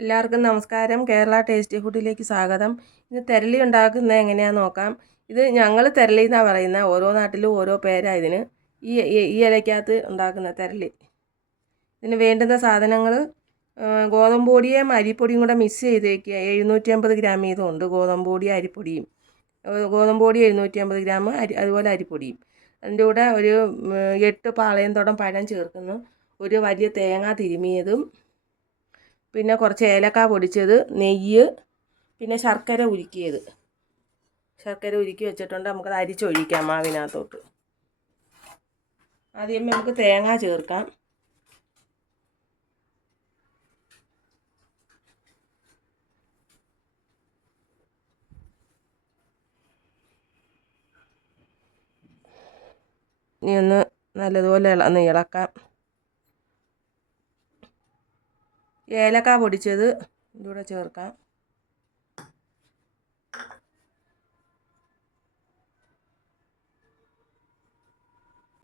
എല്ലാവർക്കും നമസ്കാരം. കേരള ടേസ്റ്റി ഫുഡിലേക്ക് സ്വാഗതം. ഇത് തെരളി ഉണ്ടാക്കുന്നത് എങ്ങനെയാണെന്ന് നോക്കാം. ഇത് ഞങ്ങൾ തെരളി എന്നാണ് പറയുന്നത്. ഓരോ നാട്ടിലും ഓരോ പേരാണ് ഇതിന്. ഈ ഇലയ്ക്കകത്ത് ഉണ്ടാക്കുന്ന തെരളി. ഇതിന് വേണ്ടുന്ന സാധനങ്ങൾ ഗോതമ്പ് പൊടിയും അരിപ്പൊടിയും കൂടെ മിക്സ് ചെയ്ത് വയ്ക്കുക. 750 ഗ്രാം വീതമുണ്ട് ഗോതമ്പ് പൊടിയും അരിപ്പൊടിയും. ഗോതമ്പ് പൊടി 750 ഗ്രാം, അതുപോലെ അരിപ്പൊടിയും. അതിൻ്റെ കൂടെ ഒരു 8 പാളയംതോടം പഴം ചേർക്കുന്നു. ഒരു വലിയ തേങ്ങ തിരുമിയതും, പിന്നെ കുറച്ച് ഏലക്ക പൊടിച്ചത്, നെയ്യ്, പിന്നെ ശർക്കര ഉരുക്കിയത്. ശർക്കര ഉരുക്കി വെച്ചിട്ടുണ്ട്. നമുക്കത് അരിച്ചൊഴിക്കാം മാവിനകത്തോട്ട്. ആദ്യമേ നമുക്ക് തേങ്ങ ചേർക്കാം. ഇനി ഒന്ന് നല്ലതുപോലെ ഒന്ന് ഇളക്കാം. ഏലക്ക പൊടിച്ചത് ഇതിലൂടെ ചേർക്കാം.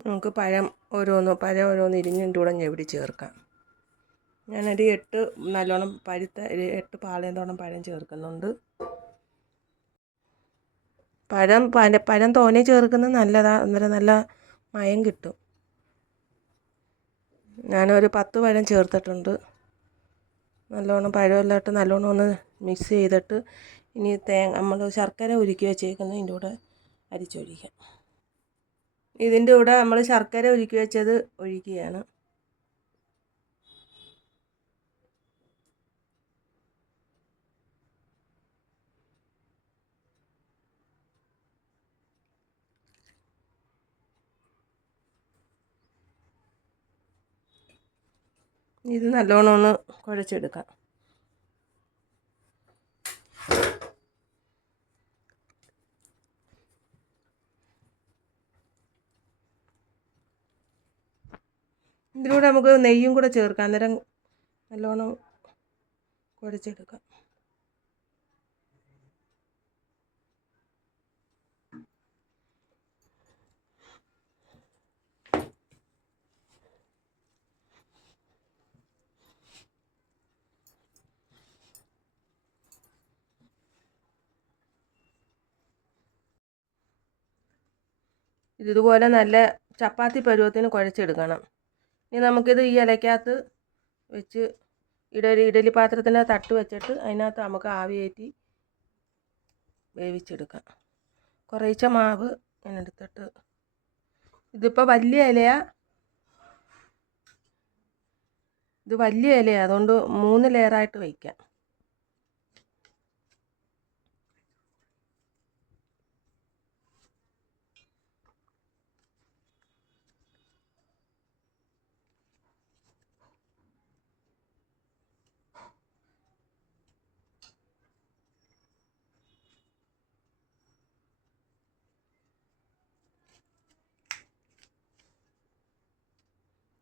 നമുക്ക് പഴം ഓരോന്ന് ഇരിഞ്ഞിൻ്റെ കൂടെ ഞെവിടി ചേർക്കാം. ഞാനൊരു 8 നല്ലോണം പഴുത്ത 8 പാളയംതോടം പഴം ചേർക്കുന്നുണ്ട്. പഴം തോനെ ചേർക്കുന്നത് നല്ലതാണ്, അന്നേരം നല്ല മയം കിട്ടും. ഞാനൊരു 10 പഴം ചേർത്തിട്ടുണ്ട്. നല്ലോണം പഴമെല്ലാം ഇട്ട് നല്ലോണം ഒന്ന് മിക്സ് ചെയ്തിട്ട് ഇനി നമ്മൾ ശർക്കര ഉരുക്കി വെച്ചേക്കുന്നത് ഇതിൻ്റെ കൂടെ അരിച്ചൊഴിക്കാം. ഇതിൻ്റെ കൂടെ നമ്മൾ ശർക്കര ഉരുക്കി വെച്ചത് ഒഴിക്കുകയാണ്. ഇത് നല്ലോണം ഒന്ന് കുഴച്ചെടുക്കാം. ഇതിലൂടെ നമുക്ക് നെയ്യും കൂടെ ചേർക്കാം. അന്നേരം നല്ലോണം കുഴച്ചെടുക്കാം. ഇതുപോലെ നല്ല ചപ്പാത്തി പരുവത്തിന് കുഴച്ചെടുക്കണം. ഇനി നമുക്കിത് ഈ ഇലയ്ക്കകത്ത് വെച്ച് ഇഡലി പാത്രത്തിൻ്റെ തട്ട് വെച്ചിട്ട് അതിനകത്ത് നമുക്ക് ആവി കയറ്റി വേവിച്ചെടുക്കാം. കുറേശ്ശെ മാവ് ഞാൻ എടുത്തിട്ട്, ഇതിപ്പോൾ വലിയ ഇലയാണ്, അതുകൊണ്ട് 3 ലെയറായിട്ട് വയ്ക്കാം.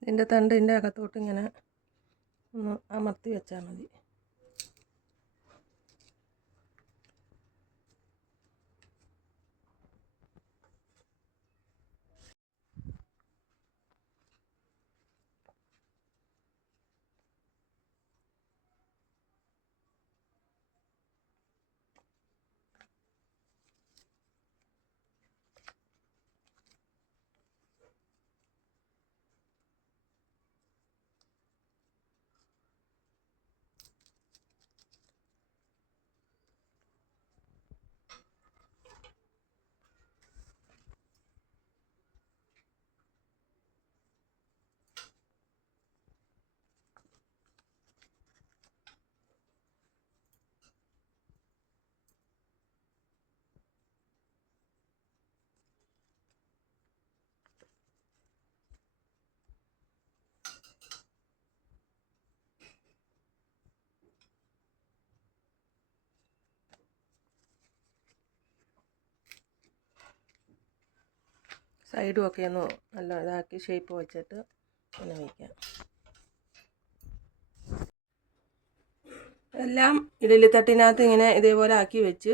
ഇതിൻ്റെ തണ്ടിൻ്റെ അകത്തോട്ട് ഇങ്ങനെ ഒന്ന് അമർത്തി വെച്ചാൽ മതി. സൈഡും ഒക്കെ ഒന്ന് നല്ല ഇതാക്കി ഷേപ്പ് വെച്ചിട്ട് ഇങ്ങനെ വയ്ക്കാം. എല്ലാം ഇഡലിത്തട്ടിനകത്ത് ഇങ്ങനെ ഇതേപോലെ ആക്കി വെച്ച്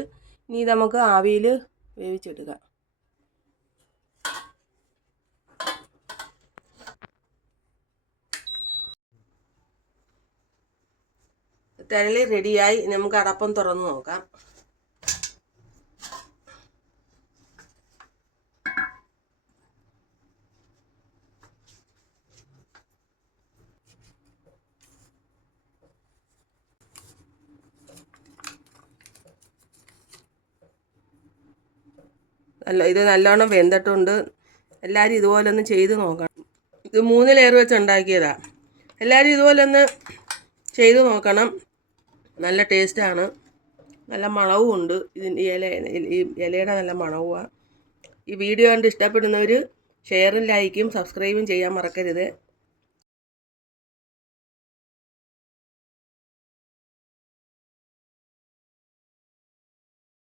ഇനി നമുക്ക് ആവിയിൽ വേവിച്ചെടുക്കാം. തെരളി റെഡിയായി. നമുക്ക് അടപ്പം തുറന്ന് നോക്കാം. ഇത് നല്ലോണം വെന്തിട്ടുണ്ട്. എല്ലാവരും ഇതുപോലെ ഒന്ന് ചെയ്ത് നോക്കണം. ഇത് 3 ലെയർ വെച്ച് ഉണ്ടാക്കിയതാണ്. എല്ലാവരും ഇതുപോലെ ഒന്ന് ചെയ്ത് നോക്കണം. നല്ല ടേസ്റ്റാണ്, നല്ല മണവും ഉണ്ട്. ഇതിൻ്റെ ഈ ഇലയുടെ നല്ല മണവുമാണ്. ഈ വീഡിയോ കണ്ട് ഇഷ്ടപ്പെടുന്നവർ ഷെയറും ലൈക്കും സബ്സ്ക്രൈബും ചെയ്യാൻ മറക്കരുത്.